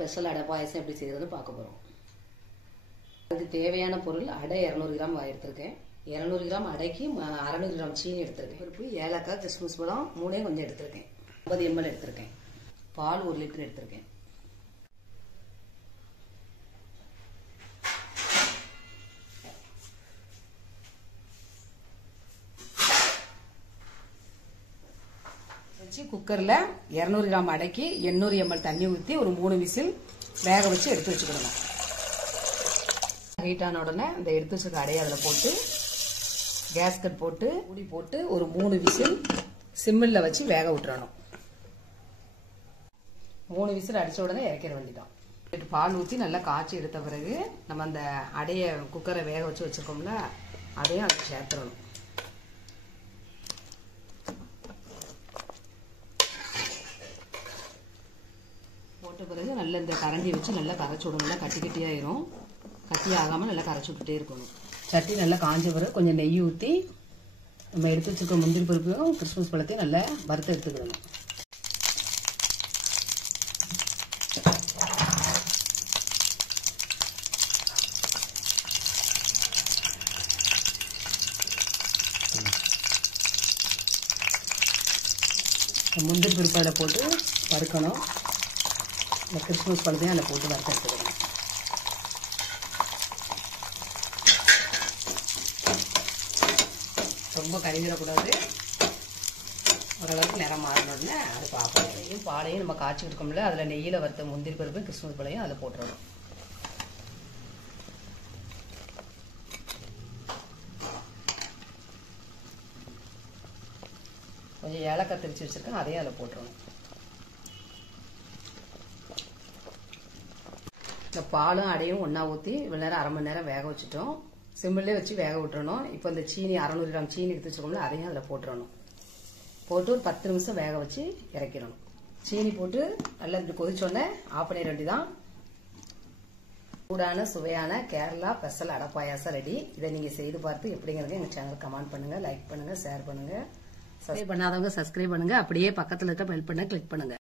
Special அடை பாயசம் எப்படி செய்யறதுன்னு பார்க்க போறோம். அதுக்கு தேவையான பொருள் அடை 200 கிராம் எடுத்திருக்கேன். 200 கிராம் அடைக்கு 600 கிராம் சீனி எடுத்திருக்கேன். பருப்பு, ஏலக்காய், கிஸ்மிஸ் பழம் 3 கொஞ்சம் எடுத்திருக்கேன். 50 ml எடுத்திருக்கேன். பால் 1 லிட்டர் எடுத்திருக்கேன். குக்கர்ல 200 கிராம் அடைக்கு 800 ml தண்ணி ஊற்றி ஒரு 3 விசில் வேக வச்சு எடுத்து வச்சுக்கணும். ஹீட் ஆன உடனே இந்த எடுத்து வச்சுக்க அடையை அதில் போட்டு கேஸ் கட் போட்டு மூடி போட்டு ஒரு 3 விசில் சிம்மில் வச்சு வேக விட்டுறணும். 3 விசில் அடிச்ச உடனே இறக்கிற வேண்டிதான். பால் ஊற்றி நல்லா காய்ச்சி எடுத்த பிறகு நம்ம அந்த அடையை குக்கரை வேக வச்சு வச்சிருக்கோம்ல அதையும் அதுக்கு சேர்த்துடணும். போட்ட பிறகு நல்லா இந்த கரண்டி வச்சு நல்லா கரைச்சி விடணும். கட்டி கட்டியாயிரும். கட்டி ஆகாமல் நல்லா கரைச்சி விட்டுட்டே இருக்கணும். சட்டி நல்லா காஞ்ச பிறகு கொஞ்சம் நெய் ஊற்றி நம்ம எடுத்து வச்சுருக்க முந்திரி பருப்பையும் கிறிஸ்மஸ் பழத்தையும் நல்லா வறுத்து எடுத்துக்கிடணும். முந்திரி பருப்பு அதில் போட்டு வறுக்கணும். இந்த கிறிஸ்மஸ் பழத்தையும் அதில் போட்டு வறுத்து எடுத்துக்கணும். ரொம்ப கரிஞ்சிடக்கூடாது. ஓரளவுக்கு நிறம் மாறினோடனே அது பாலையும் நம்ம காய்ச்சி இருக்கோம்ல அதில் நெய்யில் வறுத்த முந்திரி பருப்பு கிறிஸ்மஸ் பழத்தையும் அதில் போட்டுடணும். கொஞ்சம் ஏலக்காய் திரிச்சு வச்சிருக்கேன், அதையும் அதில் போட்டுடணும். இந்த பாலும் அடையும் ஒன்றா ஊற்றி இவ்வளோ நேரம் 1/2 மணி நேரம் வேக வச்சுட்டோம். சிம்மிலே வச்சு வேக விட்டுறணும். இப்போ இந்த சீனி 600 கிராம் சீனி எடுத்து வச்சுக்கோங்களா அதையும் அதில் போட்டுறணும். போட்டு ஒரு 10 நிமிஷம் வேக வச்சு இறக்கிடணும். சீனி போட்டு நல்லா இப்படி கொதிச்சோடனே ஆஃப் பண்ணிட வேண்டியதான். சூடான சுவையான கேரளா ஸ்பெஷல் அடை பாயாசம் ரெடி. இதை நீங்கள் செய்து பார்த்து எப்படிங்கிறது எங்கள் சேனல் கமெண்ட் பண்ணுங்கள், லைக் பண்ணுங்கள், ஷேர் பண்ணுங்கள். சப்ஸ்கிரைப் பண்ணாதவங்க சப்ஸ்கிரைப் பண்ணுங்கள். அப்படியே பக்கத்தில் இருக்க பெல் பண்ண கிளிக் பண்ணுங்கள்.